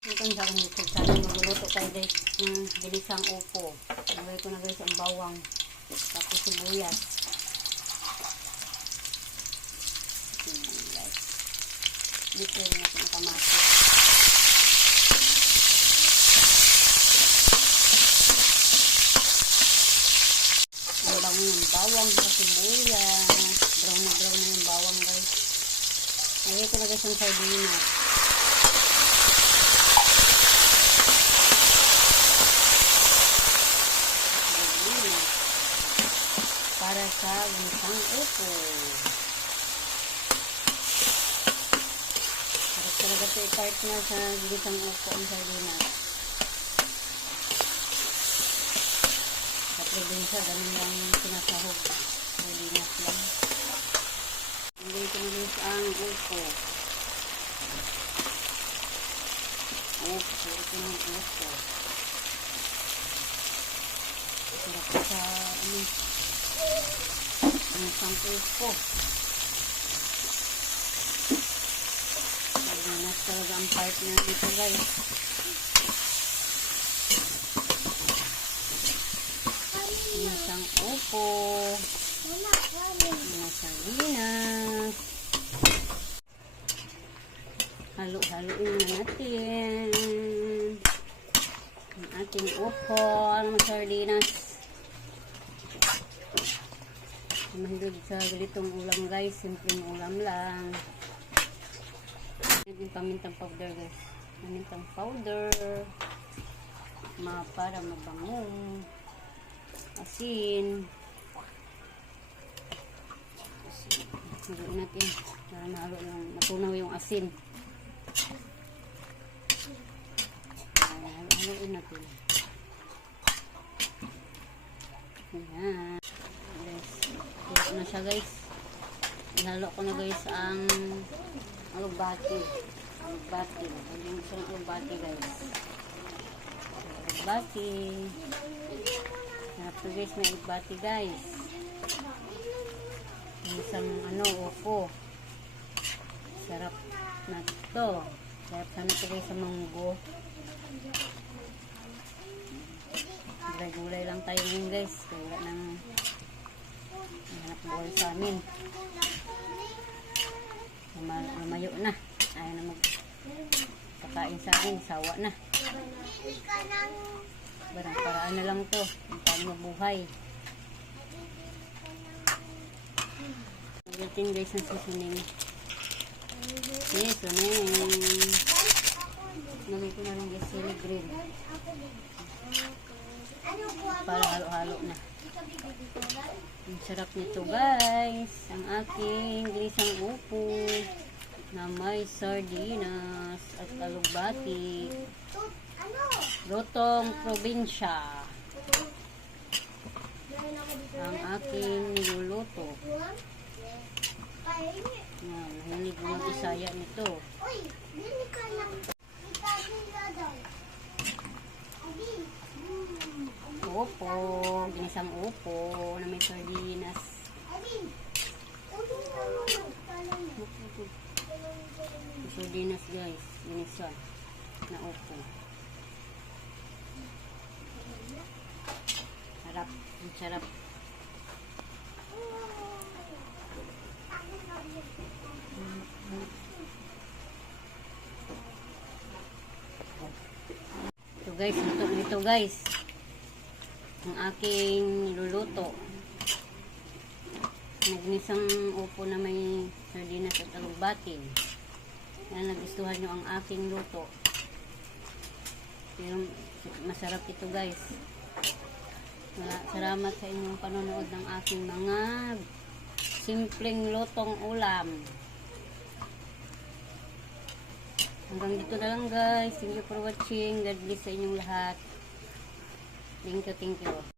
Ito sa akong YouTube channel. Magluluto tayo guys ng ginisang upo. Nagay ko na guys ang bawang. Tapos sibuyas. Sibuyas. Dito rin natin ang kamatis. Ang bango ng bawang sa sibuyas. Brown na brown na yung bawang guys. Nagay ko na guys ang sardinas. Ayan. Para sa ginisang upo. Harap talaga ito i-partner sa ginisang upo ang sardinas. Sa probinsya, ganun lang yung sinasahog. Sardinas lang. Hindi na guys ang upo. Upo, ito ng upo. Sarap sa ano, ang isang upo. Sardinas talaga ang partner dito guys. Ang isang upo. Mga sardinas. Halo-haloin na natin. Ang ating upo, ang sardinas. Mahilig sa ganitong ulam guys. Simpleng ulam lang. Yung pamintang powder guys. Pamintang powder. Ma para mabango. Asin. Asin. Haluin natin. Para mahalo yung, matunaw yung asin. Haluin natin. Ayan. Na siya guys. Inhalo ko na guys ang alugbati. Alugbati. Hindi gusto ng alugbati guys. Alugbati. Sarap to guys, may alugbati guys. Isang ano, upo. Sarap na to. Sarap sana to guys sa munggo. Gulay-gulay lang tayo ngayon guys. Kaya wala hanap buhay sa amin. Luma- Lumayo na. Ayaw na mag pakain sa amin. Sawa na. Barang paraan na lang to. Kung paano mabuhay. Magating guys ang seasoning. Seasoning. Nagay ko na lang guys sili green. Para halo-halo na. Ang sarap nito guys. Ang aking ginisang upo na may sardinas at alugbati. Lutong probinsya. Ang aking niluluto. Yan, mahilig mga bisaya nito. Upo, ginisang upo na may sardinas. Sardinas guys, ginisa na upo. Sarap, sarap. Ito guys, ito nito guys. Ang aking niluluto. Nagnisang upo na may sardinas at alugbati. Yan, nagustuhan nyo ang aking luto. Pero masarap ito guys. Salamat sa inyong panonood ng aking mga simpleng lutong ulam. Hanggang dito na lang guys. Thank you for watching. God bless sa inyong lahat. Thank you, thank.